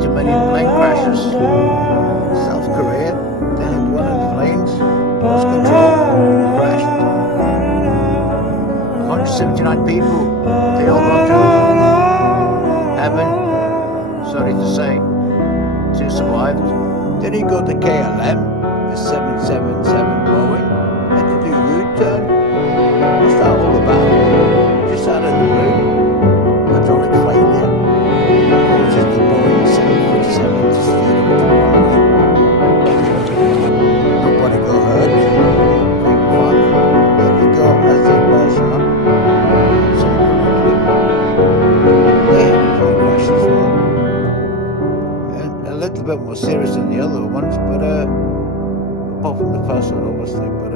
too many plane crashes. South Korea, they had one of the planes, lost control, crashed. 179 people, they all gone to heaven, sorry to say. Two survived. Then he got the KLM, the 777 Boeing, had to do a U-turn. What's that all about? Just out of the blue. Hydraulic failure. Causes the Boeing 737 to steer off the runway. Nobody got hurt. Thank God. Then we got Azerbaijan. They had a plane crash as well. And a little bit more serious than the other ones, but apart from the first one obviously, but